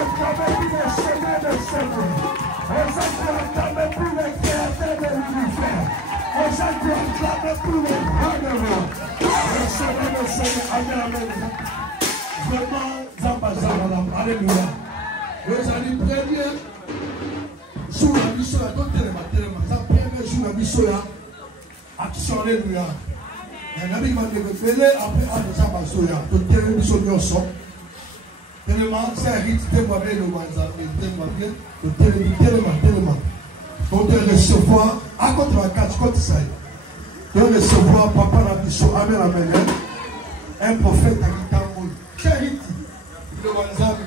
acclamer pour les chemins des chemins. On s'est acclamer pour les créateurs de l'univers. On s'est acclamer pour les grands rois. Les chemins des chemins. Amen, amen. Vraiment, Zamba, alléluia. Vous allez premier jour la mission, donc tellement, ça premier jour la mission là, action, alléluia. Un ami m'a dit que après à Zamba Soya, donc tellement mission de son. Tellement, c'est un rite, tellement bien le WhatsApp, tellement bien, tellement. Donc de recevoir, à contre la carte, contre ça. De recevoir papa la mission, amen, amen. Un prophète à Gitamon. C'est un rite. Le WhatsApp,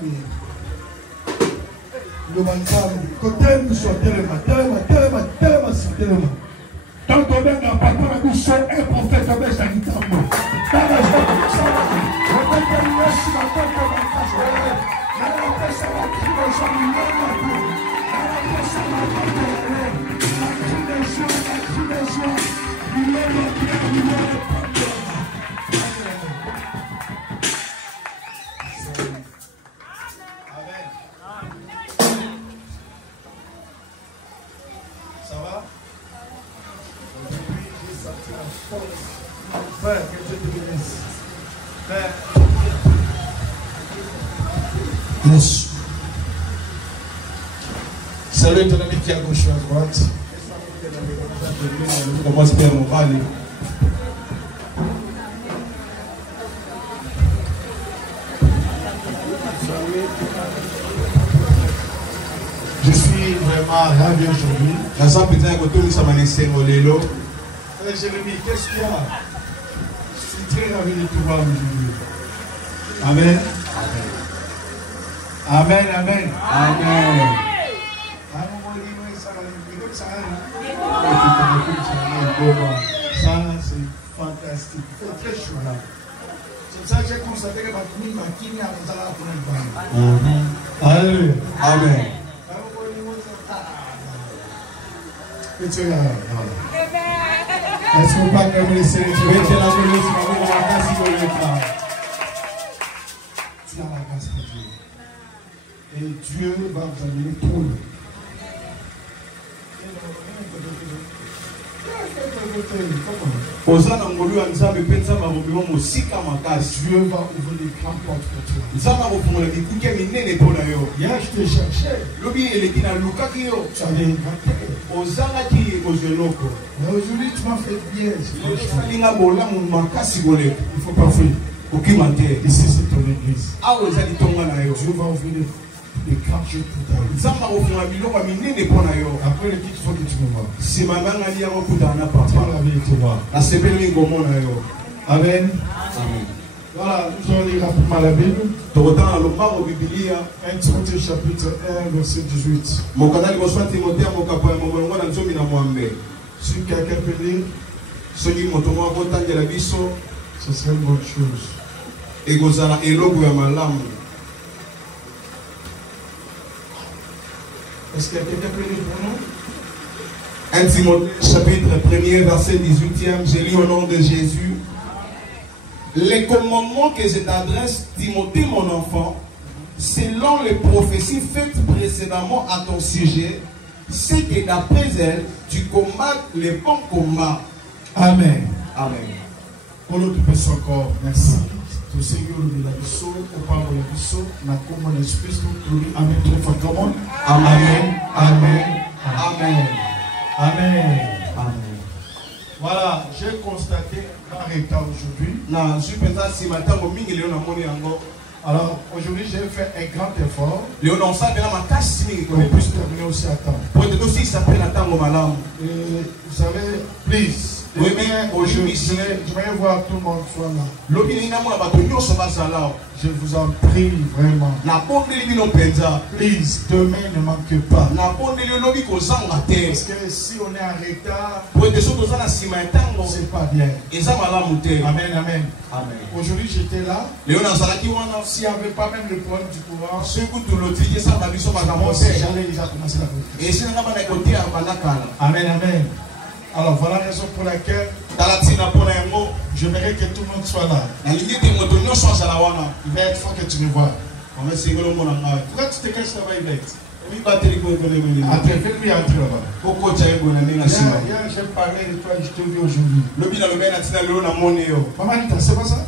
le WhatsApp, côté mission, tellement. Tant qu'on a un papa la mission, un prophète à Gitamon. Ça va? Frère, que Dieu te bénisse. Frère. Yes. Salut ton ami qui est à gauche et à droite. Commence bien mon aller. Je suis vraiment ravi aujourd'hui. Jérémie, qu'est-ce qu'il y a? Je suis très ravi de te voir aujourd'hui. Amen. Amen, amen. Amen. Ça, c'est fantastique. Il fait très chaud là. C'est ça que j'ai constaté que ma kini a Alléluia. Amen. Et tu es là. Est-ce qu'on peut acclamer le Seigneur? Tu veux être la volée, tu vas voir la grâce de Dieu. Tu as la grâce de Dieu. Et Dieu va vous amener tout. Dieu va ouvrir les grandes portes pour toi. Hier, je te cherchais. Tu avais inventé. Mais aujourd'hui, tu m'as fait bien. Il faut pas fuir. Ici, c'est ton église. Dieu va ouvrir les grands jeux pour ta vie. Après le titre, il faut que tu me vois. Tu vas la vie et te voir. Amen. Voilà, nous allons lire rapidement la Bible. 1 Timothée chapitre 1, verset 18. Si quelqu'un peut lire, ce serait une bonne chose. Est-ce que quelqu'un peut lire pour nous? 1 Timothée chapitre 1er verset 18e, je lis au nom de Jésus. Les commandements que je t'adresse, Timothée mon enfant, selon les prophéties faites précédemment à ton sujet, c'est que d'après elles, tu combats les bons combats. Amen. Amen. Pour l'autre personne encore, merci. Tout Seigneur de la Bisso, au Père de la Bisso, la commande espèce de Amen. Très fort, comment? Amen. Amen. Amen. Amen. Amen. Voilà, j'ai constaté un retard aujourd'hui. Alors, aujourd'hui, j'ai fait un grand effort. Mais puisse terminer aussi à temps. Et vous savez, please. Aujourd'hui, je vais voir tout le monde soit là. Je vous en prie vraiment. Please, demain ne manquez pas. Parce que si on est en retard, c'est pas bien. Amen, amen. Aujourd'hui, j'étais là. S'il n'y avait pas même le problème du courant, j'allais déjà commencer la voiture. Amen, amen. Alors voilà la raison pour laquelle j'aimerais que tout le monde soit là. Il va être fort que tu me vois. Pourquoi tu te caches là-bas, Yvette? Ah, tu fais lui entrer là-bas. Pourquoi tu as un bon ami? Hier, j'ai parlé de toi et je t'ai vu aujourd'hui. Maman, c'est pas ça?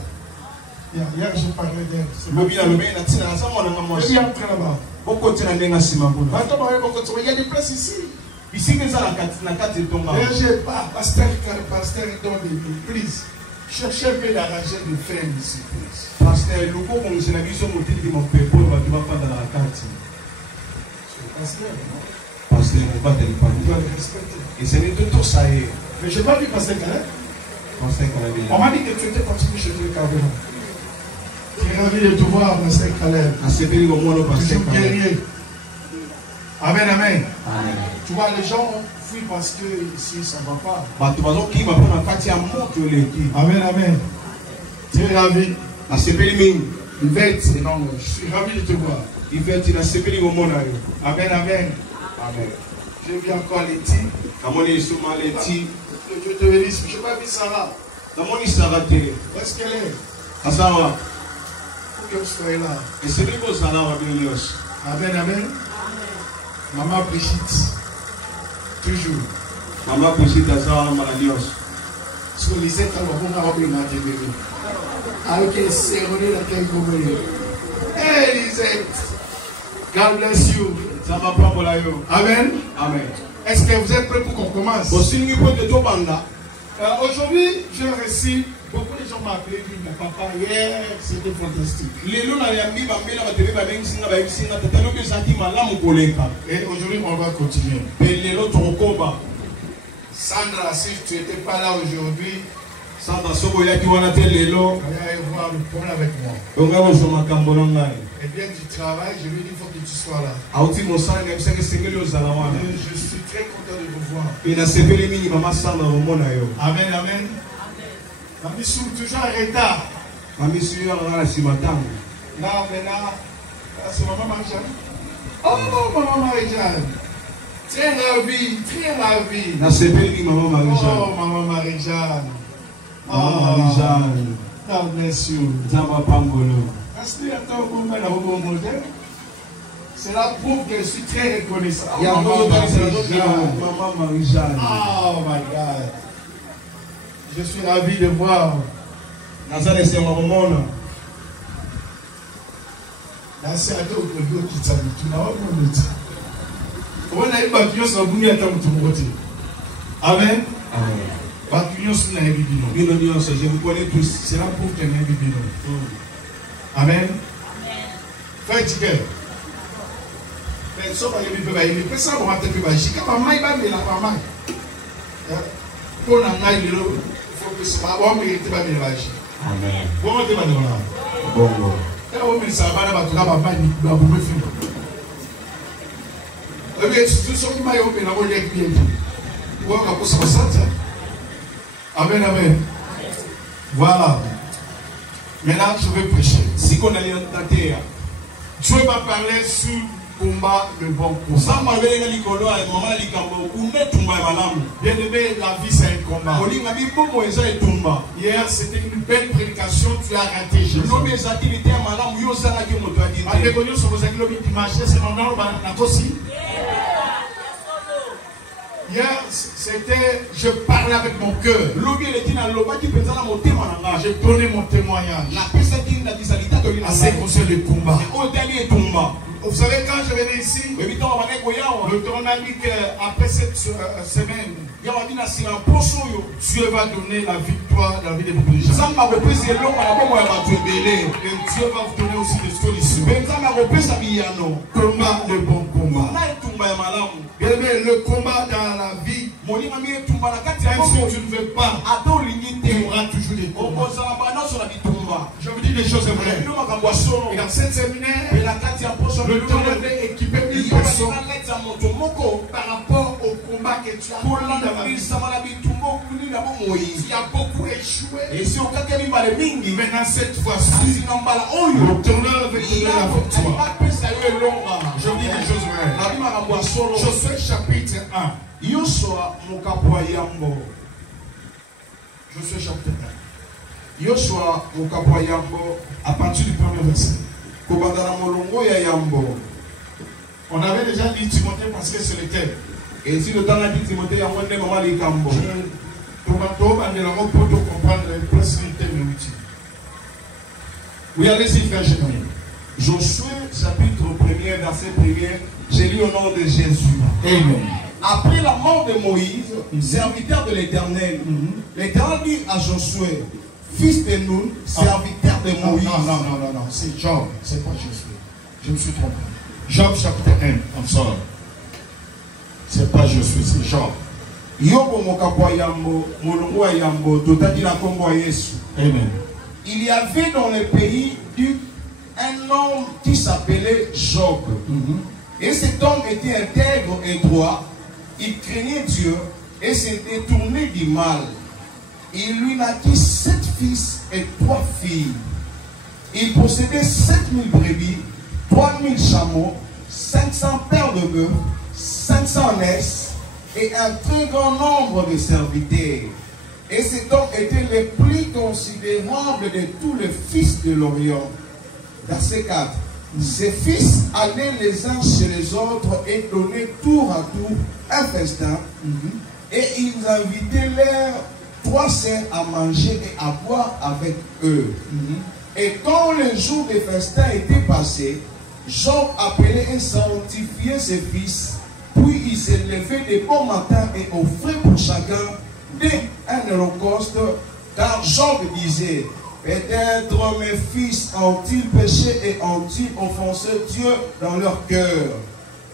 Hier, j'ai parlé d'elle. Il entre là-bas. Il y a des places ici. Ici, mais ça, j'ai pas. Pasteur, donne des please. Cherchez un peu d'arranger de faire ici, please. Pasteur, le coup, on s'est habillé sur mon titre de mon peuple, on va pas dans la carte. Pasteur, on va te le respecter. Et c'est les deux tours, ça y est. Mais je n'ai pas vu Pasteur Calais. On m'a dit que tu étais parti chez le Cabéron. Tu es ravi de te voir, Pasteur Calais. Toujours guerrier. Amen, amen. Tu vois, les gens fuient parce que ici, ça ne va pas. Amen, amen. Tu es ravi. Yvette, non, je suis ravi de te voir. Amen, amen. Je vis encore Letty. Dieu te bénisse. Je n'ai pas vu Sarah. Où est-ce qu'elle est? Pour qu'elle soit là. Amen, amen. Maman Brigitte. Toujours. Maman Brigitte, sur les sept ans, on va appeler ma bébé. Avec un cérémonie dans quel gouverne. Hey, Lisette. God bless you. Amen. Amen. Est-ce que vous êtes prêts pour qu'on commence? Aujourd'hui, j'ai reçu beaucoup de gens m'ont appelé, dit mon papa, hier, c'était fantastique. Et aujourd'hui, on va continuer. Sandra, si tu n'étais pas là aujourd'hui, Sandra, si tu n'étais pas là, viens voir le problème avec moi. Et bien du travail, je lui dis, il faut que tu sois là. Je suis très content de vous voir. Amen, amen. Mamie Sou, toujours en retard. Là, maintenant, c'est maman Marie-Jeanne. Oh, maman Marie-Jeanne. Très ravi, très ravi. Oh, maman Marie-Jeanne. Oh, Marie-Jeanne. God bless you. C'est la preuve que je suis très reconnaissant. Maman Marie-Jeanne. Oh my God. Je suis ravi de voir. C'est Amen. Je vous connais tous. C'est la preuve que mes bibino. Amen. Frère Ticket. Amen, amen. Voilà. Maintenant, je vais prêcher. Dieu m'a parlé sur combat le bon combat. Bien aimé, la vie c'est un combat. Hier c'était une belle prédication, tu as raté Jésus. Hier c'était, je parlais avec mon cœur. J'ai donné mon témoignage. À ces conseils de combat. Vous savez, quand je venais ici, le Tour m'a dit qu'après cette semaine, Dieu va donner la victoire dans la vie des peuples de gens. Et Dieu va vous donner aussi des solutions. Combat le bon combat. Bien aimé, le combat dans la vie, même si tu ne veux pas, il y aura toujours des combats. Je vous dis des choses vraies. Et dans cette séminaire, le temps devait équiper une personne par rapport au combat que tu as connu dans la vie. Tu as beaucoup échoué. Maintenant, cette fois-ci, le tourneur veut donner la victoire. Je vous dis des choses vraies. Josué chapitre 1. Josué chapitre 1. Yoshua Mukapwayambo, à partir du premier verset. On avait déjà dit Timothée parce que c'est le thème. Et si le temps a dit Timothée, il y a un moment les cambo. Oui, allez-y, frère Génie. Josué, chapitre 1er, verset 1er, j'ai lu au nom de Jésus. Amen. Après la mort de Moïse, serviteur de l'Éternel, l'Éternel dit à Josué, fils de Nun, serviteur de Moïse. Non, c'est Job, c'est pas Josué. Je me suis trompé. Job chapitre 1, I'm sorry. C'est pas Josué, c'est Job. Amen. Il y avait dans le pays un homme qui s'appelait Job. Et cet homme était intègre et droit. Il craignait Dieu et s'est détourné du mal. Il lui naquit 7 fils et 3 filles. Il possédait 7000 brebis, 3000 chameaux, 500 paires de bœufs, 500 ânes et un très grand nombre de serviteurs. Et cet homme était le plus considérable de tous les fils de l'Orient. Verset 4. Ses fils allaient les uns chez les autres et donnaient tour à tour un festin. Et ils invitaient leurs 3 sœurs à manger et à boire avec eux. Et quand le jour des festins était passé, Job appelait et sanctifiait ses fils. Puis il s'est levé de bon matin et offrait pour chacun un holocauste. Car Job disait, peut-être mes fils ont-ils péché et ont-ils offensé Dieu dans leur cœur,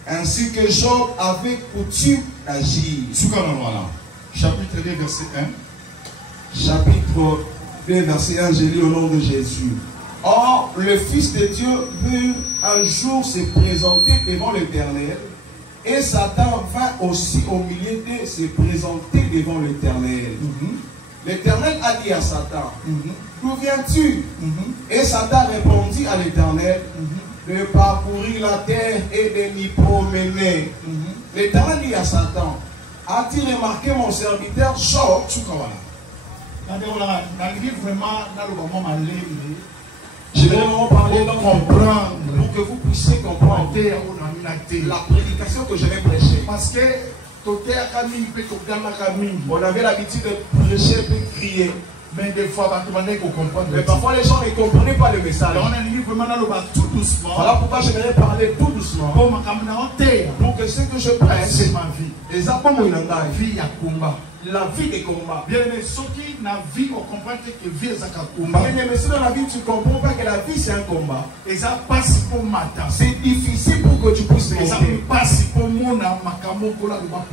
ainsi que Job avait coutume d'agir. Chapitre 2, verset 1. Chapitre 2, verset 1, j'ai lu au nom de Jésus. Or, le Fils de Dieu veut un jour se présenter devant l'Éternel, et Satan vint aussi au milieu de se présenter devant l'Éternel. L'Éternel a dit à Satan, d'où viens-tu? Et Satan répondit à l'Éternel, de parcourir la terre et de m'y promener. L'Éternel dit à Satan, as-tu remarqué mon serviteur Job? Je vais vraiment parler dans comprendre pour que vous puissiez comprendre la prédication que je vais prêcher. Parce que on avait l'habitude de prêcher et de crier. Mais des fois, mais parfois les gens ne comprenaient pas le message. Voilà pourquoi je vais parler tout doucement. Pour que ce que je prêche, c'est ma vie. Les apôtres, Vie à combat. La vie des combats. Bien aimé, ceux qui dans la vie, on comprend que vie est un combat. Bien aimé, si dans la vie tu ne comprends pas que la vie c'est un combat. Et ça passe pour matin. C'est difficile pour que tu puisses et ça passe pour mon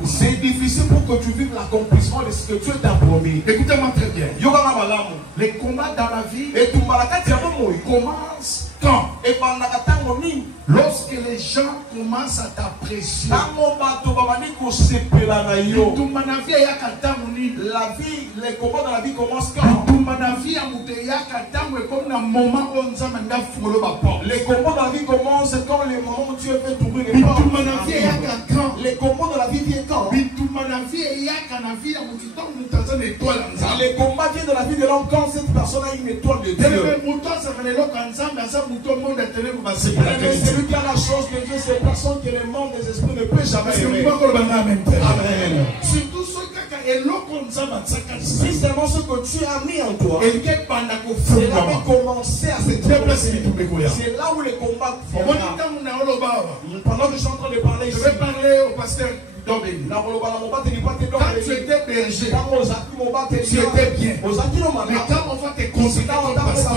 c'est difficile pour que tu vives l'accomplissement de ce que Dieu t'a promis. Écoutez-moi très bien. Les combats dans la vie et tout commencent quand? Et lorsque les gens commencent à t'apprécier. La vie, les combats dans la vie commencent quand? Les combats dans la vie commencent quand les moments où Dieu fait tourner les portes. Les combats dans la vie viennent quand? Les combats viennent dans la vie de l'homme quand cette personne a une étoile de Dieu. Celui qui a la chose de Dieu, c'est personne que le monde des esprits ne peut jamais aimer. Amen. Si seulement ce que tu as mis en toi, c'est là où commencer à se déplacer. C'est là où les combats viendront. Pendant que je suis en train de parler, je vais parler au pasteur. Quand tu étais berger, tu étais bien. Mais quand on va te considérer comme pasteur,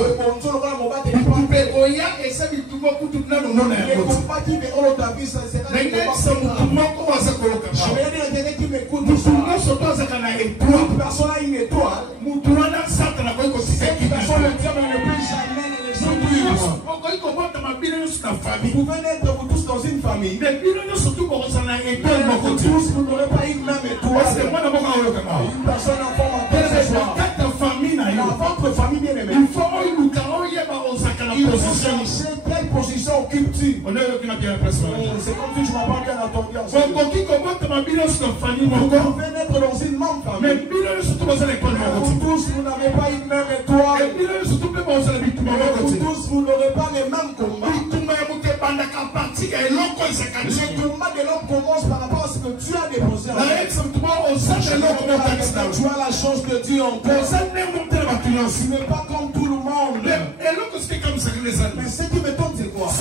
vous pouvez être vous tous dans une famille, mais tous vous n'aurez pas une même étoile. Une personne en forme dans votre famille bien aimée. Il faut chercher quelle position occupes-tu? On est aucune bien impression. C'est comme si je m'en parle bien à ton bien. Vous pouvez naître dans une même famille. Mais vous tous, vous n'avez pas une même étoile. Vous tous, vous n'aurez pas les mêmes combats. Le combat de l'homme commence par rapport à ce que Dieu a déposé en tu as la chance de Dieu encore. Tu n'es pas comme tout le monde. Mais ce qui m'étonne, c'est quoi? Si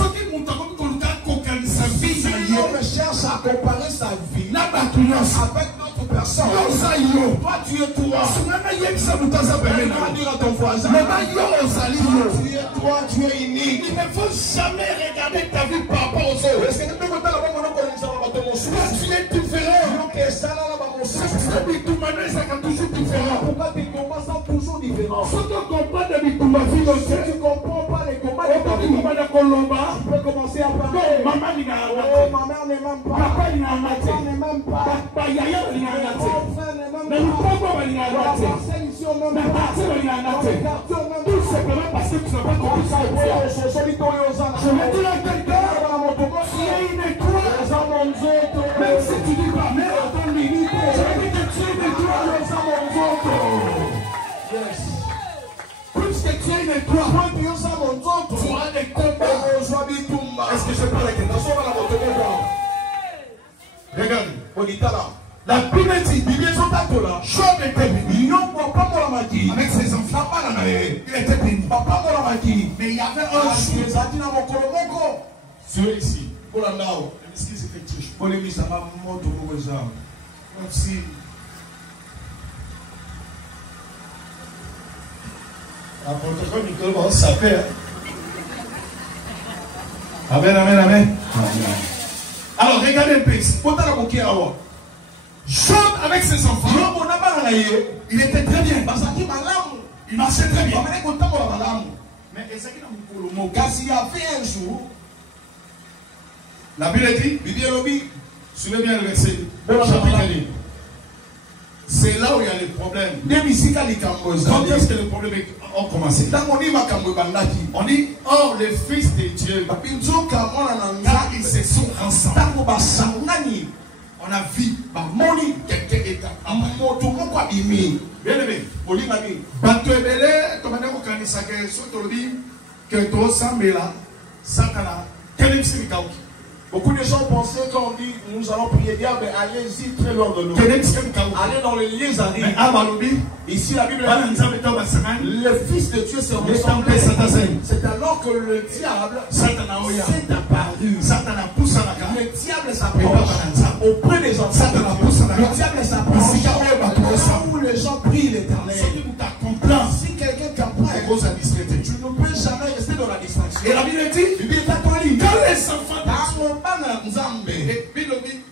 l'homme cherche à comparer sa vie avec notre personne, toi tu es toi. Dire à ton voisin, toi tu es unique. Il ne faut jamais regarder ta vie par rapport aux autres. Tu es différent. Pourquoi tes combats sont toujours différents? Si tu comprends de tu comprends pas les combats de ta vie, tu peux commencer à parler. ma mère n'est même pas. Papa n'est même pas. Mon frère n'est même pas. Ici on même pas. Tout simplement parce que tu n'as pas compris ça. Je vais dire à quelqu'un, tu es une étoile. Même si tu dis pas, mais à ton limite, je vais dire que tu es une étoile. Puisque tu es une étoile, tu auras des combats. Est-ce que je parle avec quelqu'un? Regarde. La Bible dit, Job était béni avec ses enfants. Il était béni. Mais il y avait un jour. Dieu ici. Merci. La protocole Nicole va s'appeler. Amen, amen, amen. Alors, regardez un peu ici. Job avec ses enfants, il était très bien. Il marchait très bien. Mais il y avait un jour, la Bible dit, suivez bien le verset, chapitre. C'est là où il y a les problèmes. Quand est-ce que les problèmes ont commencé? On dit, oh, les fils de Dieu, car ils se sont ensemble. On a vu, quelqu'un est bien aimé, beaucoup de gens pensaient quand on dit nous allons prier Dieu, mais allez-y très loin de nous. Allez dans les lieux arides. Ici la Bible dit le Fils de Dieu s'est ressemblé. C'est alors que le diable s'est apparu. Le diable s'approche auprès des gens. Le diable s'approche où les gens prient l'Éternel. Si quelqu'un comprend, tu ne peux jamais rester dans la distraction. Et la Bible dit, quand les enfants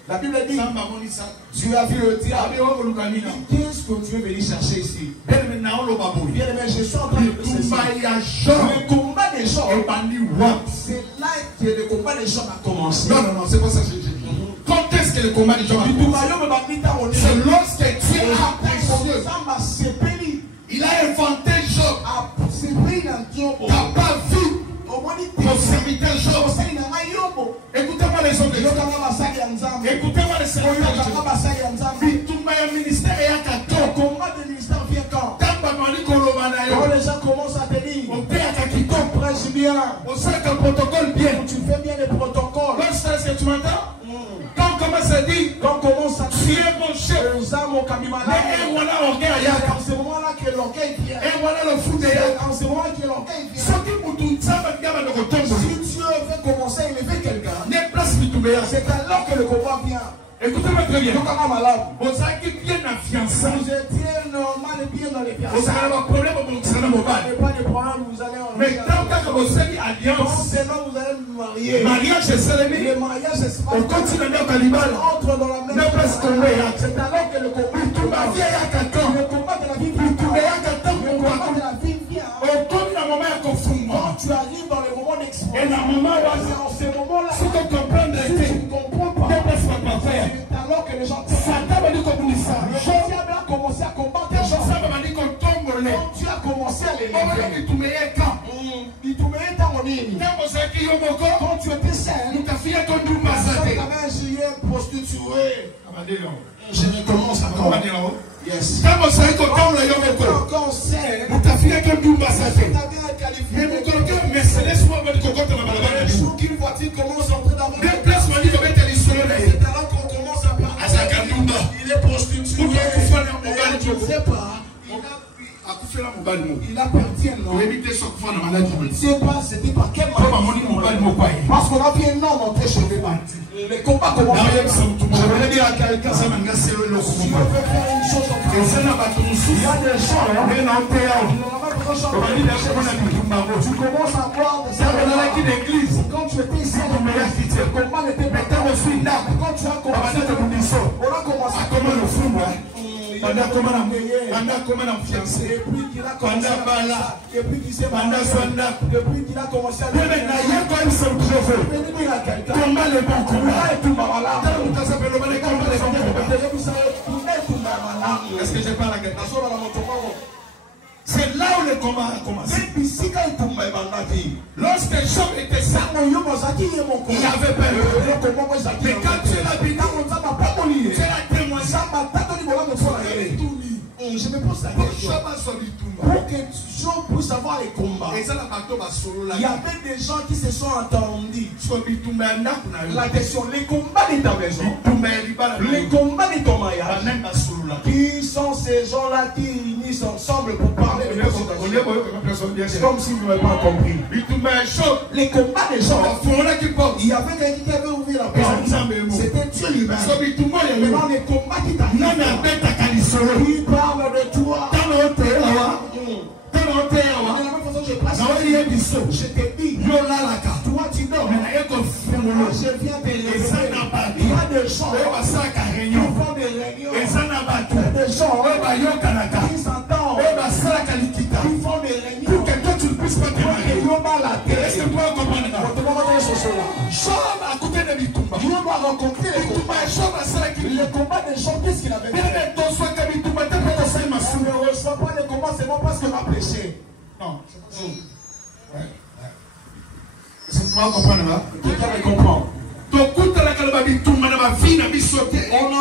la Bible dit, tu as vu le diable. Qu'est-ce que tu es venu chercher ici? Bien aimé, je suis en train de dire le combat des gens. C'est là que le combat des gens a commencé. Non, c'est pas ça que j'ai dit. Quand est-ce que le combat des gens a commencé? C'est lorsque Dieu a précieux. Il a inventé Job. T'as pas vu ton serviteur Job. Écoutez-moi les hommes de Dieu. Écoutez-moi les serviteurs de Dieu. Tout le ministère est à 14. Combat de ministère vient quand? Quand les gens commencent à te dire, on paie à qui tombe. prêche bien. On sait qu'un protocole bien. Tu fais bien les protocoles. Est-ce que tu m'entends? Quand on commence à dire, quand on commence à dire mon chef, et voilà en ce moment-là que l'orgueil vient. Et voilà le fou en ce moment que l'orgueil vient. Si Dieu veut commencer à élever quelqu'un, c'est alors que le combat vient. Écoutez-moi très bien. Vous êtes bien fiancé. Vous êtes normal et bien dans les fiançailles. Vous avez un problème, vous allez pas de problème, vous allez en mais tant que vous avez alliance, vous allez vous marier. Mariage c'est célébré. Le mariage c'est on continue à cannibale. Entre dans la même c'est alors que le combat le combat de la vie vient. Le combat de la vie vient. Quand tu arrives dans les moments d'explosion, et dans le moment en ce moment-là, si tu comprends pas, c'est alors que les gens le diable a commencé à combattre les gens. Quand tu as commencé à les lever, il te met dans mon île. Quand tu étais seul, tu avais un gilet prostitué. Je recommence encore. Yes. Quand tu étais encore seul, tu avais un qualifié. Un jour qu'une voiture commence à entrer dans votre c'est alors qu'on commence à parler. Il est prostitué. Je ne sais pas. Il a perdu un nom. C'est pas, c'était par quel moment? Parce qu'on a vu un nom monter chez les les combats commencent. Je vais dire à quelqu'un, si on veut faire une chose en France, il y a des gens, tu commences à voir des églises. Quand tu étais ici, le combat n'était pas aussi là. Quand tu as commencé, on a commencé à comment le fou. Pendant comment on fiancé, et puis qu'il a commencé à parler, et puis qu'il s'est marié, depuis qu'il a commencé à dire, il y a quand même son chauffeur. Comment le bon combat et tout malade. Est-ce que j'ai pas la gueule? C'est là où le combat a commencé. Lorsque Job était ça, il avait peur. Mais quand tu es là, tu es la témoin. Je me pose la question. Pour que Job puisse avoir les combats, il y avait des gens qui se sont entendus. La question, les combats de ta maison, les combats de ton mariage, qui sont ces gens-là qui unissent ensemble pour parler de la situation? C'est comme si vous n'avez pas compris. Les combats des gens, il y avait quelqu'un qui avait ouvert la porte. C'était Dieu lui-même. Maintenant, les combats qui t'arrivent, il parle de toi. De la même façon, je place je te dis, toi tu dors. Je viens te réveiller. Il y a des gens qui font des réunions. Il y a des gens qui s'entendent. Qui font des réunions. Pour que toi tu ne puisses pas te marier. Est-ce que toi comprends? Job à côté de Bitumba. Job a rencontré les combats des gens. Qu'est-ce qu'il avait fait? On ne reçoit pas les combats seulement parce qu'on a prêché. Non. C'est pas comprendre. Quelqu'un me comprend. On ne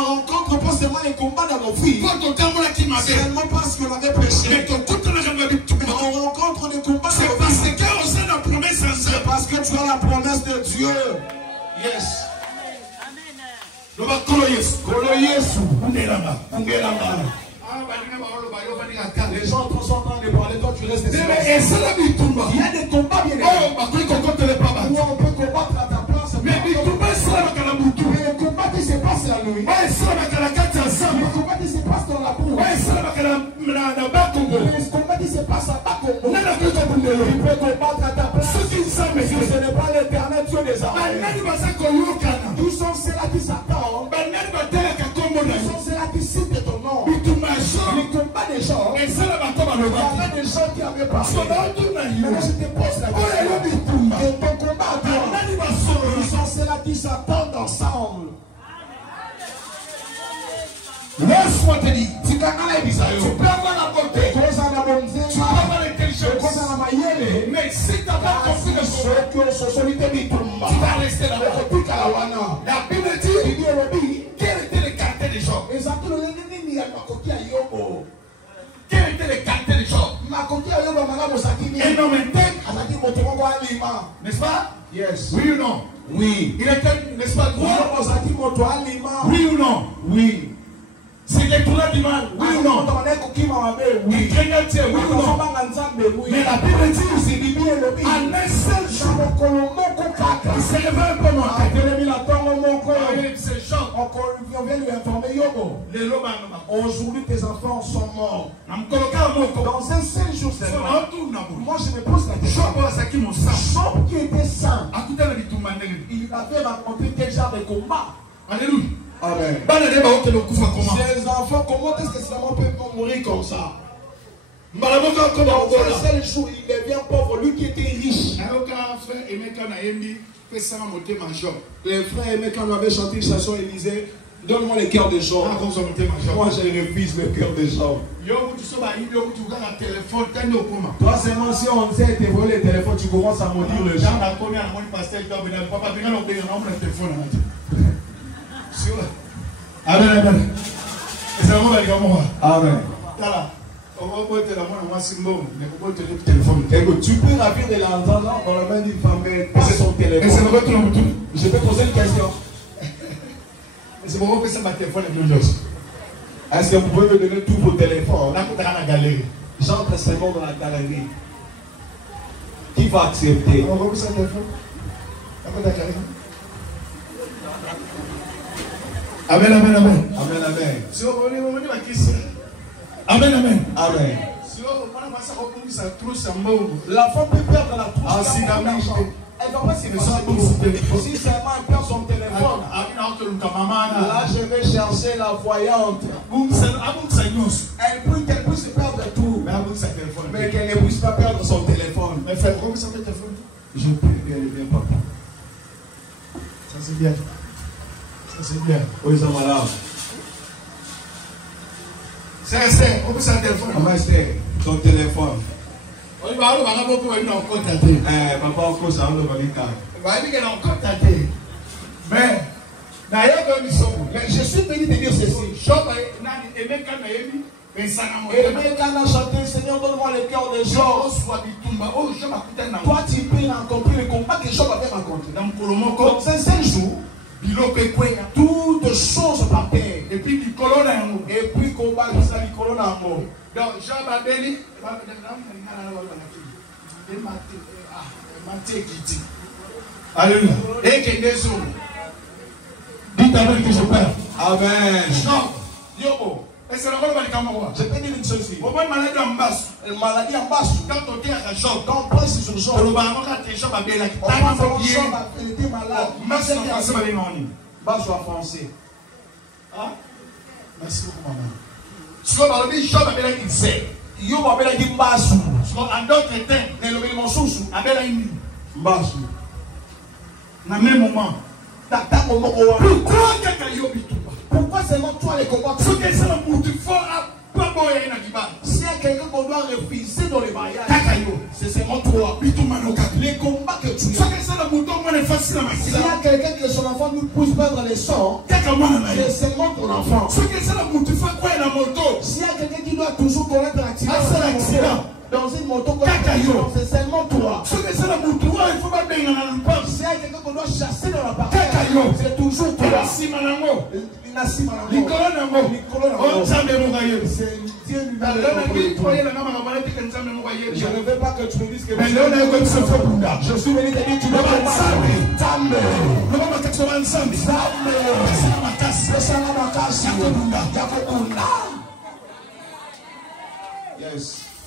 rencontre pas seulement les combats dans nos vies. Seulement parce qu'on avait prêché. On rencontre des combats. C'est parce que tu as la promesse de Dieu. Yes. Les gens sont en train de parler, toi tu restes ici. Il y a des combats bien où on peut combattre à ta place. Mais le combat qui se passe la nuit, le combat qui se passe dans la boue, le combat qui se passe à Bakongo, il peut combattre à ta place. Ce n'est pas l'éternel Dieu des armées. Tous sont ceux-là qui s'attendent. Tous sont ceux-là qui citent ton nom. Les combats des gens, il y avait des gens qui avaient parlé. Maintenant je te pose la question. Et ton combat à toi, ils sont ceux-là qui s'attendent ensemble. Laisse-moi te dire, tu peux avoir la beauté, tu peux avoir l'intelligence, mais si tu n'as pas compris le tu vas rester là-bas. La Bible dit, quel était le caractère des gens? Quel était le caractère des gens? N'est-ce pas? Yes. Oui ou non? Oui. Il était, n'est-ce pas, droit? Oui ou non? Oui. C'est l'étoile du mal, oui ou non? Il craignait Dieu, oui ou non? Mais la Bible dit aussi, en un seul jour, il s'est levé un peu moins. Ces gens, on vient lui informer, aujourd'hui tes enfants sont morts. Dans un seul jour, moi je me pose la question. Job qui était saint, il avait rencontré quel genre de combat? Alléluia. Amen. Ces enfants, comment est-ce que ces enfants peuvent mourir comme ça? Dans un seul jour, il devient pauvre, lui qui était riche. Les frères Emeka nous avaient chanté une chanson, Élysée. Donne-moi le cœur des gens. Moi, je refuse le cœur des gens. Toi seulement, si on sait te voler le téléphone, tu commences à maudire le gens. Amen, amen. Amen. Écoute, tu peux ravir de l'argent dans la main d'une femme, mais pas son téléphone. Je peux poser une question. Est-ce que vous pouvez me donner tous vos téléphones? J'entre seulement dans la galerie. Qui va accepter? Amen, amen, amen. Amen, amen. Amen, amen. Amen. La femme peut perdre la trousse. Elle ne va pas se faire. Si seulement elle perd son téléphone, là je vais chercher la voyante. Elle puisse perdre tout, mais qu'elle ne puisse pas perdre son téléphone. Je prie bien, bien, papa. Ça c'est bien. Ça c'est bien. Oui, ça va là. C'est, on peut s'en téléphone. Comment est-ce ton téléphone? Papa, encore ça, on va aller mais, je suis venu te dire ceci. Et quand on a chanté, Seigneur, donne-moi le cœur des gens. Toi, tu peux rencontrer le combat que Job avait rencontré. Dans ces 5 jours, toutes choses par terre. Et puis combat jusqu'à l'icône en mort. Donc, Job a béni. Alléluia. Et que des jours. Dites avec que je perds. Amen. Non. Yobo. Et c'est le rôle de Cameroun. Je peux dire une chose ici. Au moins, maladie en basse. Maladie en basse. Quand on dit à Job. Quand on pense sur Job. Le baron a Job a béni. Il était malade. Merci en français. Basse en français. Ah. Merci beaucoup, maman. Job a dit Job a béni qu'il sait. Yob a béni basse. En d'autres termes, les nommés mon sous. a béni basse. Dans le même moment. Pourquoi pourquoi seulement toi les combats? Si il y a quelqu'un qu'on doit refuser dans les mariages, c'est seulement toi. Les combats que tu as. S'il y a quelqu'un que son enfant nous pousse perdre les sangs, c'est seulement ton enfant. S'il y a quelqu'un qui doit toujours connaître l'accident dans une moto, c'est seulement toi. S'il y a quelqu'un qu'on doit chasser dans la partie, c'est toujours toi. Je ne veux pas que tu me dises que je suis venu te dire tu dois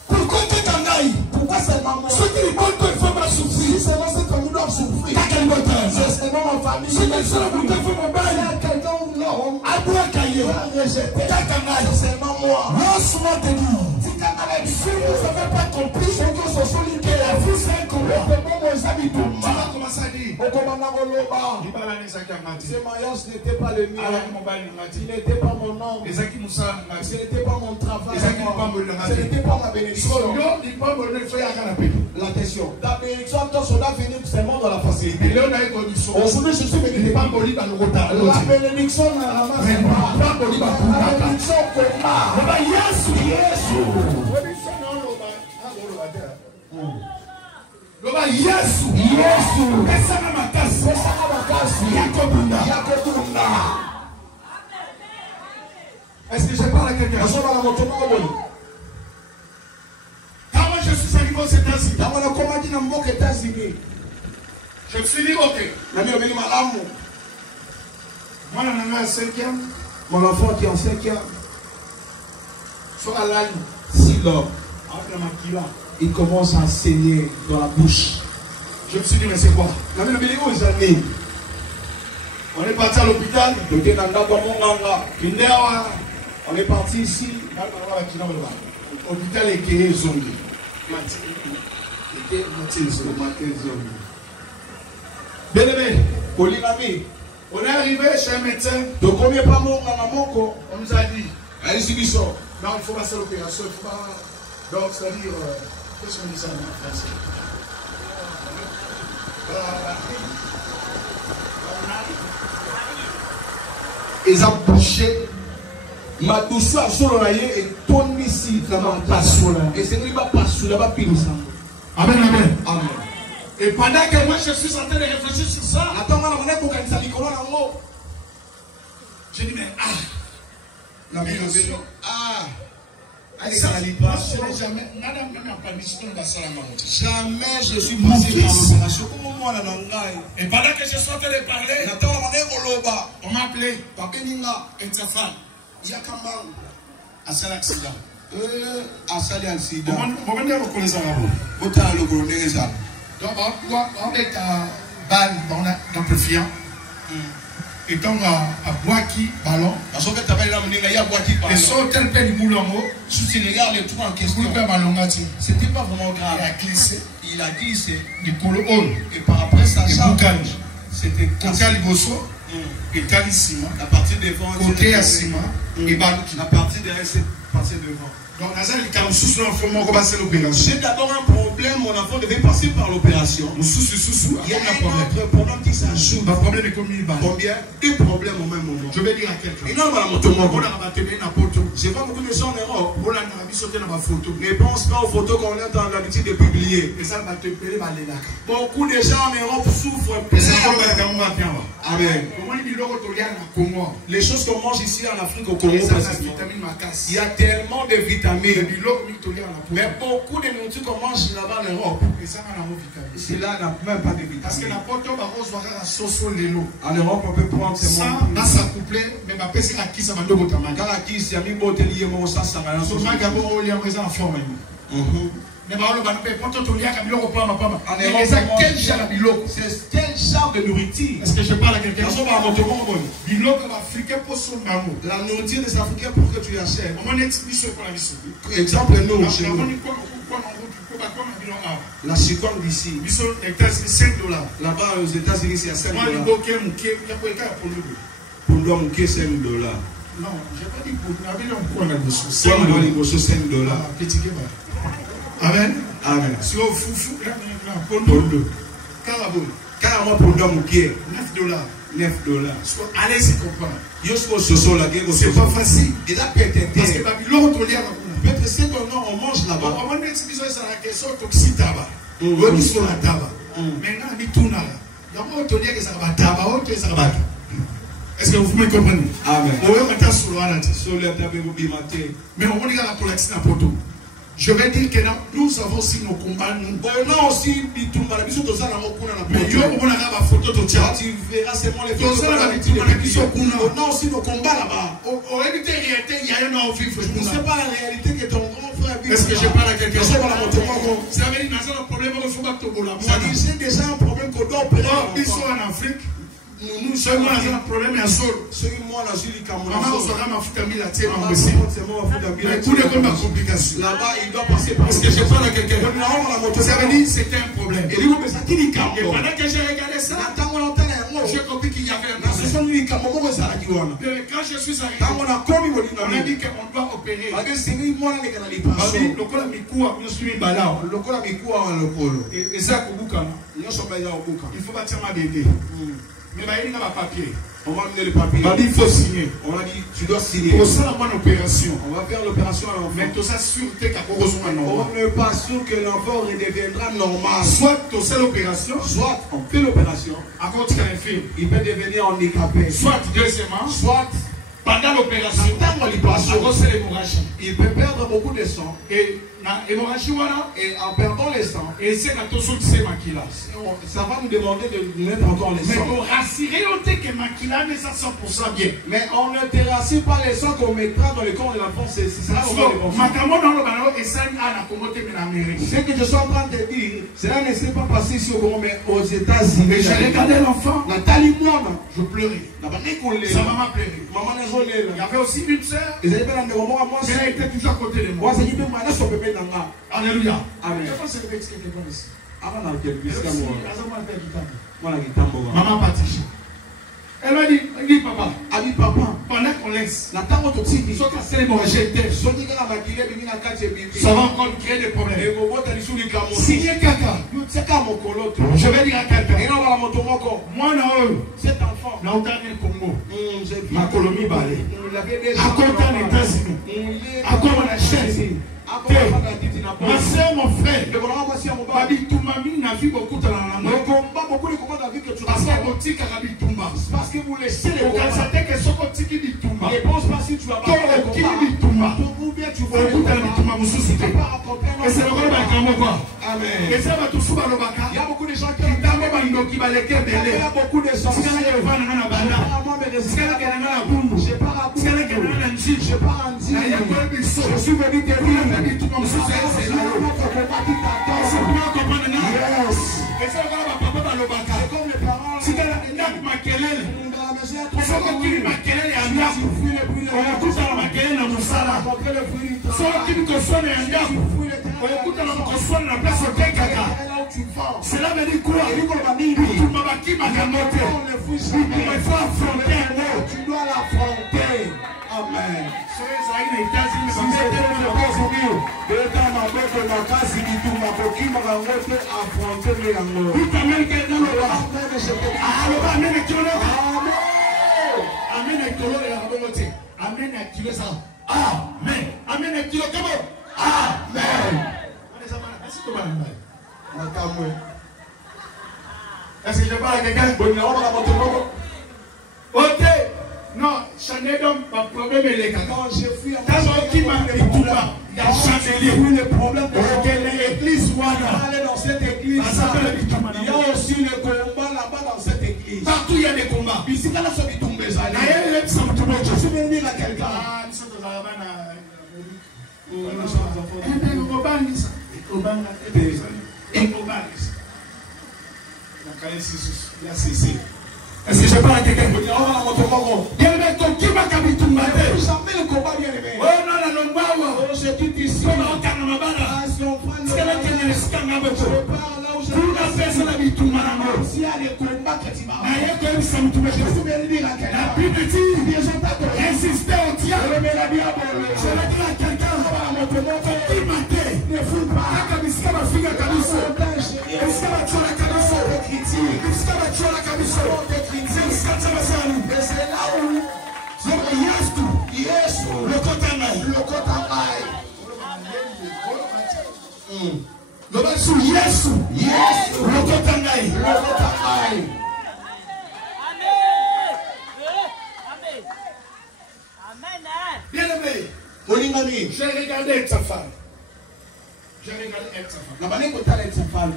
pourquoi tu t'engailles? Pourquoi seulement moi? Ce qui est bon, il faut pas souffrir. Si seulement cette famille doit souffrir, c'est seulement ma famille. Si quelqu'un ou non, à toi, caillou, rejeté. C'est seulement moi. Laisse-moi te dire. Si vous n'avez pas compris, c'est que ce sont les guerres. Vous êtes comment? Tu vas commencer à dire. Ce mariage n'était pas le mien. Il n'était pas mon nom. Ce n'était pas mon travail. Ce n'était pas ma bénédiction. La question. La bénédiction, quand on a venu seulement dans la facilité. Aujourd'hui, je suis venu. La bénédiction n'a ramassé pas. La bénédiction comment? Yes. Loba Yesu. Pesana makasi. Yakobunda. Est-ce que je parle à quelqu'un? Quand moi je suis arrivé aux États-Unis, je me suis dit ok. Moi, on a 5e. Mon enfant qui est en 5e. Sur la ligne. Si l'homme, il commence à saigner dans la bouche. Je me suis dit, mais c'est quoi? On est parti à l'hôpital. On est parti ici. L'hôpital est créé zombie. Bien aimé, On est arrivé chez un médecin. Donc on n'est pas mon On nous a dit. non, il faut passer l'opération. Il faut pas. Donc, c'est-à-dire. Qu'est-ce qu'on dit ça en français? Ils ont bouché. Ma douceur sur la et ton ici, et c'est lui qui va passer là-bas, puis nous sommes. Amen, amen. Amen. Et pendant que moi je suis en train de réfléchir sur ça, je dis, mais la bien sûr. Jamais je suis passé par l'opération. Et pendant que je suis en train de parler, on m'a appelé, et sa femme. Il y a quand même un accident. Donc, on est à Bâle, d'amplifiant. Et donc, à Boaki, ballon. Et son tel père du boulongo, si tu regardes les trous en question, c'était pas vraiment grave. Il a glissé du polo haut. Et par après, ça change. C'était côté à Liboso, et Calissima. À partir des vents, côté à Sima, et Balouki. À partir de là, c'est passé devant. Donc, j'ai d'abord un problème, mon enfant devait passer par l'opération. Il y a un problème qui s'ajoute. Combien? Deux problèmes au même moment. Je vais dire à quelqu'un. Je vois beaucoup de gens en Europe. Ne pense pas aux photos qu'on a l'habitude de publier. Beaucoup de gens en Europe souffrent. Amen. Les choses qu'on mange ici en Afrique au Congo, il y a tellement de vitamines. Mais beaucoup de nourriture qu'on mange là-bas en Europe, cela n'a même pas de vitamines. Parce que en Europe, on peut prendre ces mots. Quand la kiss, il y a mis beau lié, mais ça, ça va. C'est quel genre de nourriture? Est-ce que je parle à quelqu'un? La nourriture des Africains pour que tu achètes. Exemple, nous, chez nous. La chikwang d'ici. $5. Là-bas, aux États-Unis, c'est à $5. Pour nous, c'est $5. Non, je n'ai pas dit pour nous. $5. Amen. Amen. Si on foufou, Pondo. Carrément pour nous, $9. Allez, c'est comprendre. C'est pas facile. Et là, peut-être. Parce que Babylone, peut-être c'est qu'on mange là-bas. On va dire que c'est la question toxique tabac. On dit sur la tabac. Maintenant, on dit tout là. D'abord, on dit que ça va tabac, on dit que ça va. Est-ce que vous me comprenez? Amen. On va mettre sur la table. Mais on va dire que la toxique n'a pas tout. Je vais dire que nous avons aussi nos combats. Nous avons aussi des combats. Mais on a la photo de Tchad. Tu verras seulement les photos. On a aussi nos combats là-bas. En réalité, il y a un envie. Je ne sais pas la réalité que ton grand frère vit. Est-ce que je parle à quelqu'un? C'est un problème. C'est déjà un problème qu'on doit opérer. Ils sont en Afrique. Nous sommes un problème à sol. Maman, on sera ma foutamie la tienne en Russie. Mais tout le monde a complication. Là-bas, il doit passer par. Est-ce que je parle à quelqu'un? Ça veut dire que c'était un problème. Et pendant que j'ai regardé ça, j'ai compris qu'il y avait un problème. Quand je suis arrivé, on a dit qu'on doit opérer. Et ça, il faut bâtir ma bébé. Mais il n'y a pas de papier. On va amener le papier. Il faut signer. On a dit, tu dois signer. Pour ça, on va opération. On va faire l'opération à l'enfant. Mais tout ça, sûreté qu'à on n'est pas sûr que l'enfant redeviendra normal. Soit tu fais l'opération, soit on fait l'opération. À côté d'un film, il peut devenir handicapé. Soit deuxièmement, soit pendant l'opération, il peut perdre beaucoup de sang. Et en perdant le sang, et c'est la toson de ces maquillas. Ça va nous demander de mettre encore le sang. Mais pour rassurer, on dit que maquilla n'est pas 100% bien. Mais on ne te rassure pas le sang qu'on mettra dans le corps de l'enfant. C'est ça qu'on va les ce que je suis en train de te dire, cela ne s'est pas passé ici au Congo, mais aux États-Unis. Mais j'ai regardé l'enfant. Je pleurais. Sa maman pleurait. Il y avait aussi une sœur. Mais elle était toujours à côté de moi. Alléluia. Amen. Maman Patricia. Elle m'a dit papa. Elle dit papa. Pendant qu'on laisse. La table au petit. Soit qu'à célébrer mon jeté. Soit dit qu'à la maquiller, bimi na kati bibi. Ça va encore créer des problèmes. Et vous voyez sur les camos. Signé caca. Je vais dire à quelqu'un. Et on va la moto encore. Moi non. Cet enfant. Là où t'as le Congo. Ma colonie balai. À côté des États-Unis. À quoi on achète. Ma soeur, mon frère, Babi Toumba, n'a vu beaucoup de la parce que boutique a Babi Toumba. Parce que vous laissez les constater que ce boutique est Toumba. Les bons pas si tu vas pas. Qui est Toumba. Tu vas écouter la Toumba, vous souciez. Et c'est le rôle de quoi. Amen. Et ça va tout souvent le baka. Il y a beaucoup de gens qui ont qui va les belé. Il y a beaucoup de gens qui ont les vannes dans la banda. C'est qu'elle a gagné la boum. Je pars à c'est qu'elle a gagné la nji. Je pars en nji. Je suis venu te dire. Tout le monde se sait. C'est là où on comprend tout à temps. C'est pour comprendre. Yes. Et ça va papa dans le baka. C'est comme les parents. Si t'as la makelele. Faut que tu makelele ya ndaku. On écoute la makelele na musala. Solo qui nous consomme ya ndaku. On écoute la consomme la place au kaka. Cela veut dire quoi? Tu m'as bâti ma gamote. Il faut affronter un mot. Tu dois l'affronter. Amen. Est-ce que je parle à quelqu'un? Ok. Non, Chanel donc, pas problème est les gars. Quand j'ai fui en qui m'a dit tout là, il y a Chanel. Oui, le problème de l'église, voilà. Dans cette église, il y a aussi le combat là-bas dans cette église. Partout il y a des combats. Ici, quand on se tombe, ça y est, je suis venu à quelqu'un. Ah, nous sommes dans la banane. Est-ce que je parle à quelqu'un? Il y a un qui m'a capté tout le matin. Jamais le combat bien aimé. Oh non, la lomba, c'est tout ici. Comme on a un bala. C'est qu'elle a gagné le scan avec vous. Pour la personne à tout le monde. S'il y a des combats que tu vas. Il y a quand même ça me touche. Je suis bien dit à quelqu'un. La plus petite, insister au diable. Je vais la dire à quelqu'un. Qui m'a dit? Ne fous pas. Comme il s'est ma fille à Camiso. Il s'est ma tuer la Camiso. Il s'est ma tuer la Camiso. C'est là où Yesu le kotangai le basu Yesu le kotangai bien aimé Olingami j'ai regardé sa femme la manière que tu as sa femme.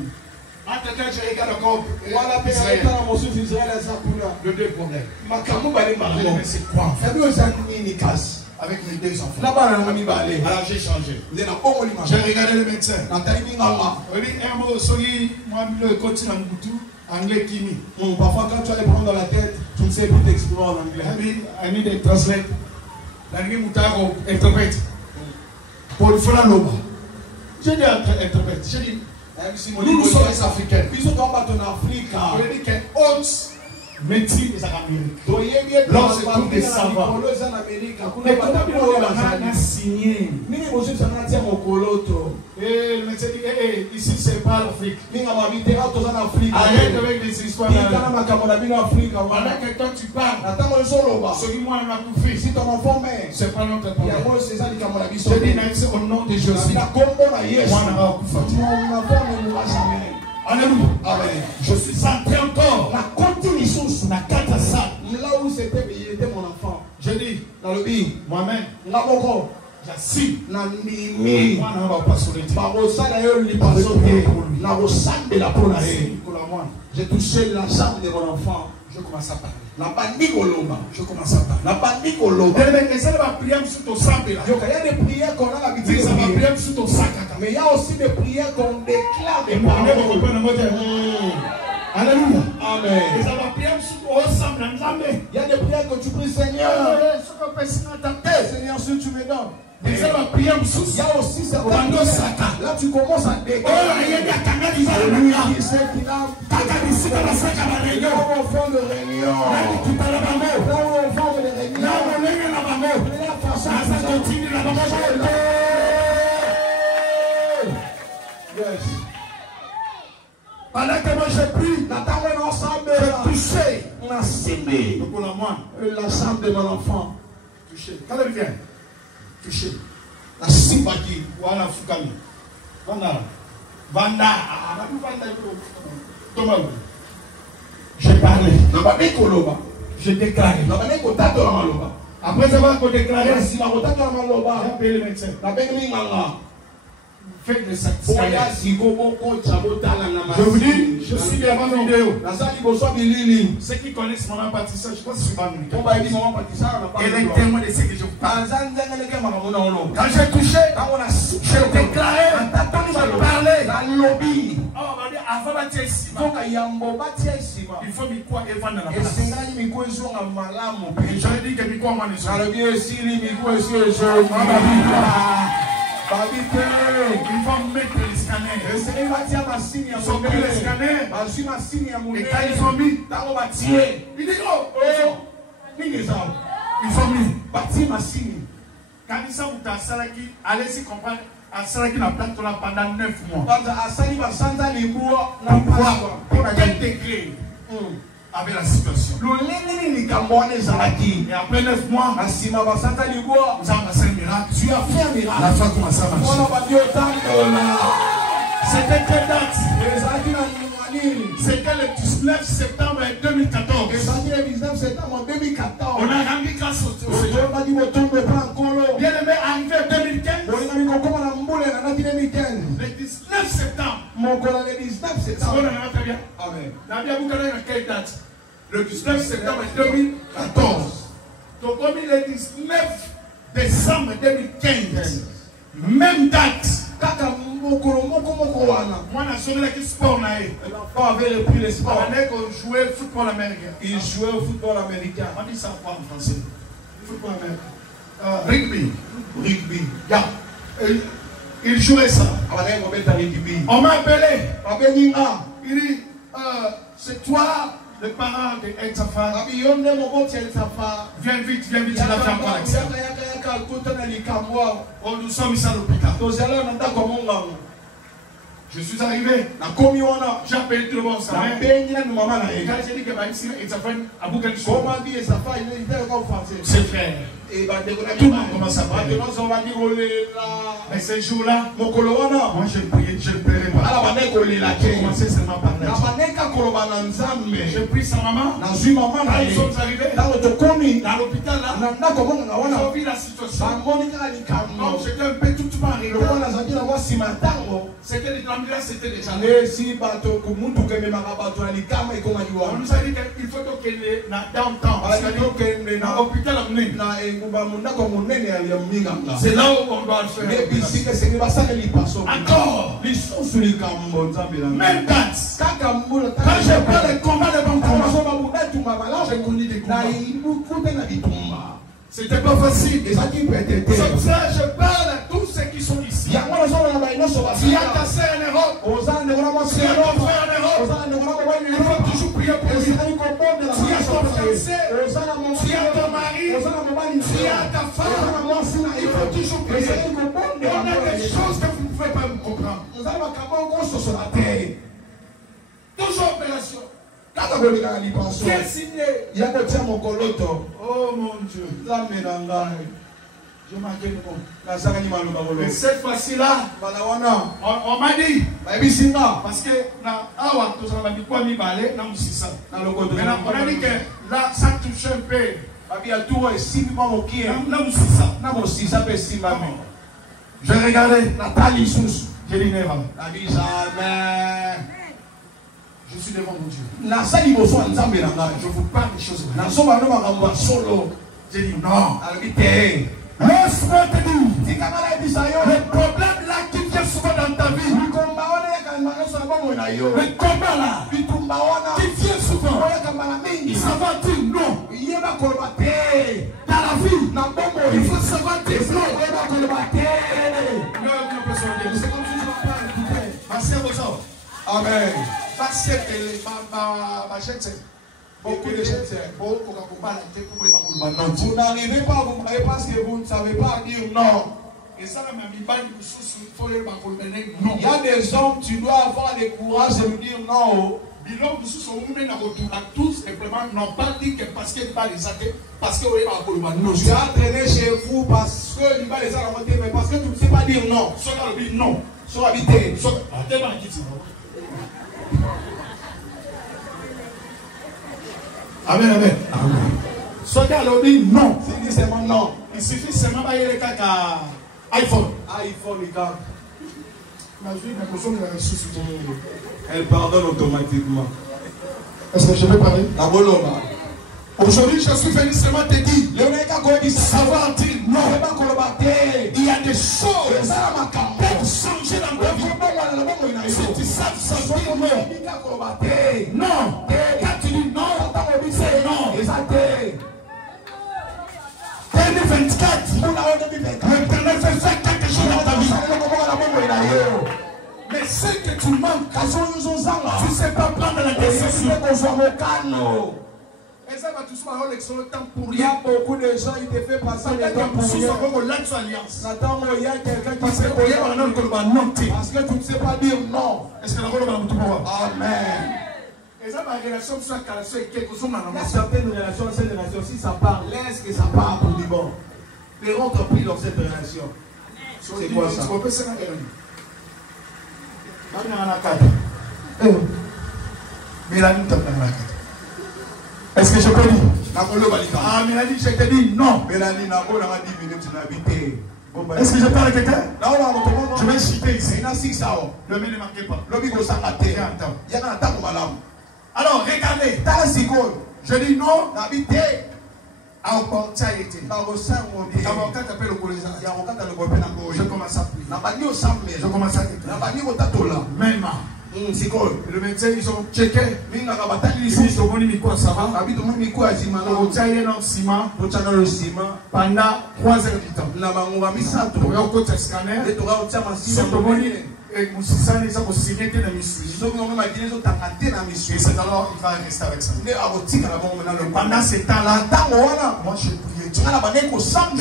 Maintenant, je regarde encore. Voilà, le deux problèmes. C'est quoi? Avec mes deux enfants. Alors j'ai changé. J'ai regardé le médecin. Anglais Kimi. Parfois, quand tu as les problèmes dans la tête, tu ne sais plus t'exprimer en anglais. I need a translate. L'anglais Moutaro interprète. Pour le faire l'homme. J'ai dit interprète. J'ai dit. Nous sommes les Africains. Nous sommes en Afrique. On dit qu'il y a une haute médecine des Amériques. Lorsque tout est savant. Mais comment on a signé? Et le médecin dit ici c'est pas l'Afrique. Arrête avec des histoires. Pendant que toi tu parles, ce qui moi on a tout fait. Si ton enfant meurt, c'est pas notre problème. Je dis au nom de Jésus. Alléluia. Amen. Je suis entré encore. La continuation sur la catastrophe. Là où c'était mon enfant. Je dis, dans le pays, moi-même, j'assis. J'ai touché la jambe de mon enfant. Je commence à parler. La bandit Colomba. Je commence à parler. La bandit Colomba. Il y a des prières qu'on a l'habitude de prier. Mais il y a aussi des prières qu'on déclare des paroles. Alléluia. Amen. Il y a des prières que tu pries, Seigneur. Seigneur, si tu me donnes. Il y a aussi certains là tu commences à déclarer. Lui qui sait qu'il a on fait de réunion. Là où on fait de réunion. Yes. Pendant que moi j'ai pris, j'ai touché la chambre de mon enfant. Touché. Quand elle vient, touché. La simba qui, voilà, Fukami. Vanda. J'ai parlé. J'ai déclaré. Après avoir déclaré, j'ai appelé le médecin. Faites des sacrifices. Je vous dis, je suis devant la vidéo. Ceux qui connaissent maman Patricia, je pense que c'est pas nous. Et les témoins de ce que je vous parle. Quand j'ai touché, j'ai déclaré, j'ai parlé. Oh, on va dire, avant de bâtir il faut me quoi et vendre la place. Et j'aurais dit que me quoi moi il faut mettre les scanners. Ils ont mis les scanners. Et quand ils ont mis, il dit oh, ils ont mis bâti machine. Quand ils sont à Salaki, allez-y comprendre. À Salaki, la plate là pendant 9 mois. Pour quel degré avec la situation. Et après 9 mois, tu as fait un miracle. La foi commence à marcher. C'était quelle date? C'était le 19 septembre 2014. On a rendu grâce au Seigneur. Bien aimé, arrivé en 2015. Le 19 septembre. On a très bien. Quelle date? Le 19 septembre 2014. Donc, comme il est 19 décembre 2015, même date. Moi, je suis là sport. L'enfant avait repris le sport. On jouait au football américain. Il jouait au football américain. On dit ça quoi en français? Football américain. Rugby. Rugby. Yeah. Il jouait ça. On m'a appelé. Il dit, c'est toi le parent de El Safa. Viens vite, il a fait un accident. Oh, nous sommes ici à l'hôpital. Je suis arrivé. J'ai appelé tout le monde. Quand j'ai dit que El Safa a beaucoup de choses. C'est frère. Et tout le monde commence à parler. Mais ce jour-là, moi je priais, je ne plairais pas. J'ai commencé seulement par parler. J'ai pris sa maman. Quand ils sont arrivés dans l'hôpital là, ils ont vu la situation. Donc j'étais un peu tout arrivé. C'était l'ambulance, c'était déjà là. On nous a dit qu'il faut qu'elle est dans l'hôpital amené. C'est là où on doit le faire. Encore. Même date. Quand j'ai pris le combat de mon combat, j'ai connu des combats. C'était pas facile. C'est pour ça que je parle à tous ceux qui sont ici. Si il y a ta sœur en Europe, si il y a ton frère en Europe, il faut toujours prier pour lui. Si il y a ton fiancé, si il y a ton mari, si il y a ta femme, il faut toujours prier. Et on a des choses que vous ne pouvez pas me comprendre. Toujours opération. Qui est signé? Oh mon Dieu. Je manquais le mot. Et cette fois-ci-là, on m'a dit, parce que on a dit que là, ça touche un peu. J'ai regardé Nathalie Sous. J'ai dit, je suis devant mon Dieu. Je vous parle des choses. J'ai dit non. Laisse-moi te dire. Le problème là qui vient souvent dans ta vie. Le combat là qui vient souvent. Ça va dire non. Dans la vie, il faut savoir tes flots. C'est comme si tu vas pas écouter. Amen. Vous n'arrivez pas à vous marier parce que vous ne savez pas dire non. Il y a des hommes, tu dois avoir le courage de dire non. Tout simplement n'ont pas dit que parce qu'il va les attaquer, parce que tu as traîné chez vous parce que il va les attaquer, mais parce que tu ne sais pas dire non. Non. Sur habité. Amen, amen. Soit à l'objet, non. C'est dit seulement non. Il suffit seulement d'aller le caca iPhone. iPhone, les gars. Elle pardonne automatiquement. Est-ce que je vais parler? La boloma. Aujourd'hui, je suis venu seulement te dire, savoir dire non. Il y a des choses qui peuvent changer dans ta vie. Si tu sais changer non. Non. Quand tu dis non, c'est non. 2024, l'Éternel fait faire quelque chose dans ta vie. Mais ce que tu manques, tu ne sais pas prendre la décision. Il y a beaucoup de gens qui te font passer le temps pour rien. Il y a quelqu'un qui sait parce que tu ne sais pas dire non. Est-ce que Amen. Il y a certaines relations, cette relation, si ça part, laisse que ça part pour du bon. Les rentre pris dans cette relation. C'est quoi ça? Est-ce que je peux dire? Ah, Mélanie, je te dis non. Est-ce que je parle à quelqu'un? Je vais citer ici. Le mien ne manquez pas. Alors, regardez. Je dis non. À opportunité. Avocat t'appelle le policier. Je commence à prier. Je commence à prier. Même. Le médecin, ils ont checké. Ils ont mis le ça va. Ils ont mis le ciment pendant 3 heures du temps. Ils ont mis le scanner. Et c'est alors il va rester avec ça. Pendant ce temps-là, moi je priais. Je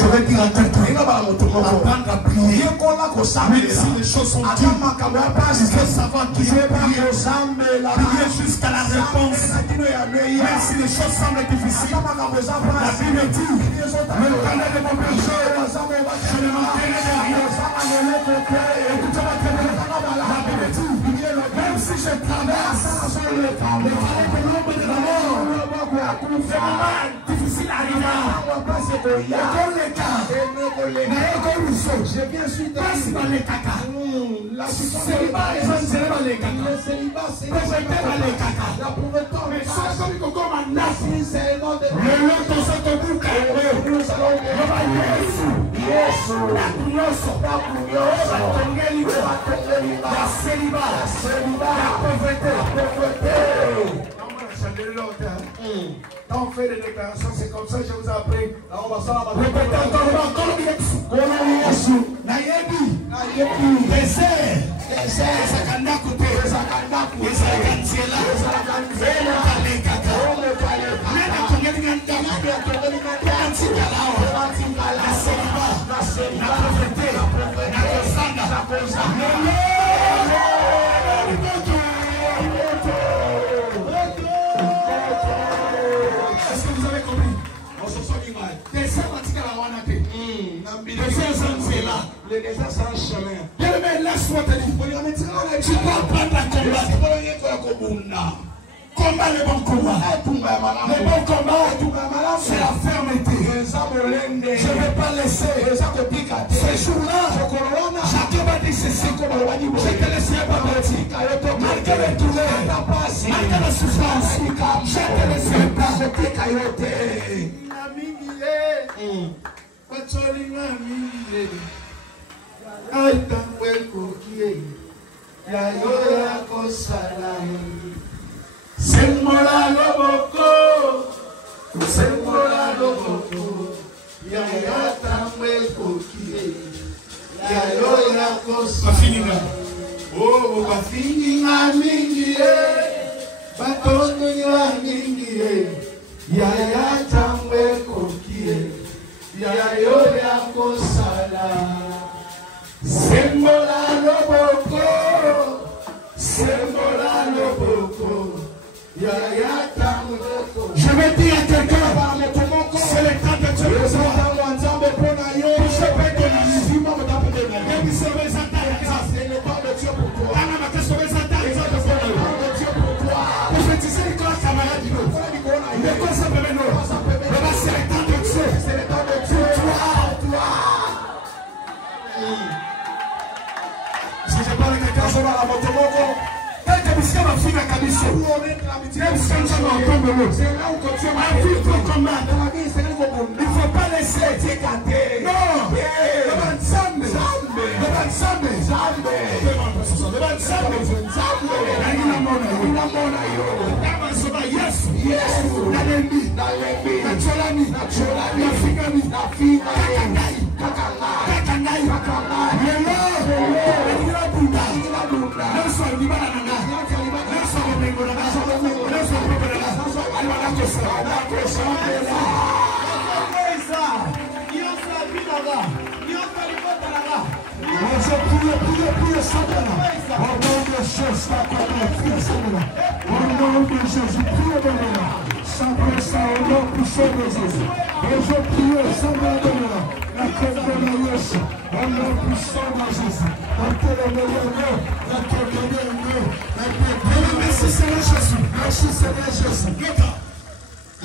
vais dire à quelqu'un apprendre à prier. Même si les choses sont dures, ça va toujours prier jusqu'à la réponse. Même si les choses semblent difficiles, la Bible dit le canal de mon péché, je ne m'enterrai derrière. Même si je traverse le canal de l'ombre de la mort, c'est mal, difficile à arriver. Je viens suite dans les caca. La célibat est un célibat les caca. Le célibat c'est un célibat les caca. La pauvreté, mais ça comme qu'on comme un assis, c'est le nom de Dieu. Le nom de cette boucle. Yesu. La célibat. La pauvreté. Quand on fait des déclarations, c'est comme ça que je vous ai appris. Répétez encore Yesu. Nayebi. Désert. Sakanda kote. Sakantiela. Est-ce que vous avez compris? Le désert c'est un chemin. Laisse-moi te dire. Tu dois prendre un combat. Combat le bon combat. Le bon combat, c'est la fermeté. Je ne vais pas laisser ce jour-là. Chacun va dire ceci. Je te laisserai pas partir. Malgré le douleur, malgré la souffrance, je te laisserai pas. Semola loboko, Yaya tamwe kokie. Yayo ya kosa. Mafininga. Oh, mafininga mingi batoni mingi Yaya tamwe kokie. Yayo ya kosala. Sembola loboko. Sembola loboko. Yaya tamwe kokie. Je vais dire à quelqu'un, c'est le temps de Dieu. Si je parle de quelqu'un sur la motomoko, c'est là où continue à vivre comme il ne faut pas laisser décanter. Non.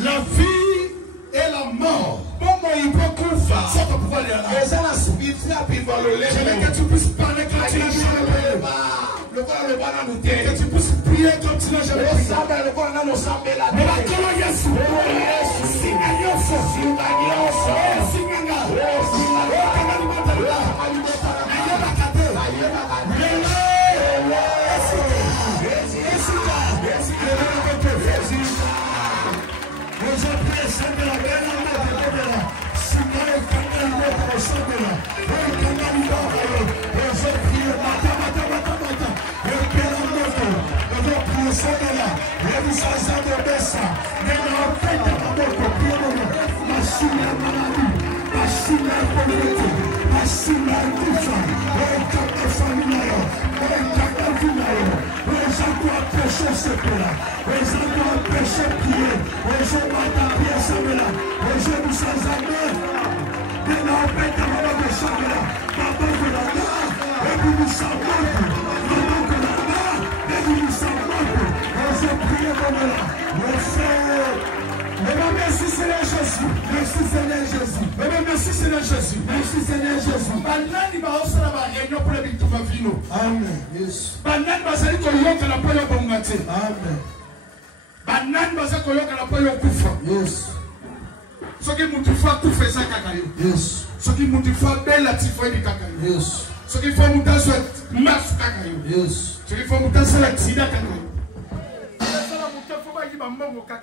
La vie et la mort. Comment il peut couver? Ça peut pouvoir aller là. Je veux que tu puisses parler comme tu n'as jamais parlé. Que tu puisses prier comme tu n'as jamais prié. Mais la colonne Yesu. Merci Seigneur Jésus. Merci Seigneur Jésus. Merci Seigneur Jésus. Merci Seigneur Jésus. Banani ba osala ba réunion pour les bituva vino. Amen. Yes. Banani ba sali ko yoka la poyo bongate. Amen. Banani ba sali ko yoka la poyo kufa. Yes. Soki mutu fa kufa sa kakayo. Yes. Soki mutu fa bela tifo di kakayo. Yes. Soki fa muta so mas kakayo. Yes. Soki fa muta sala tsida kakayo. Sala muta fo ba yiba mbongo kakayo.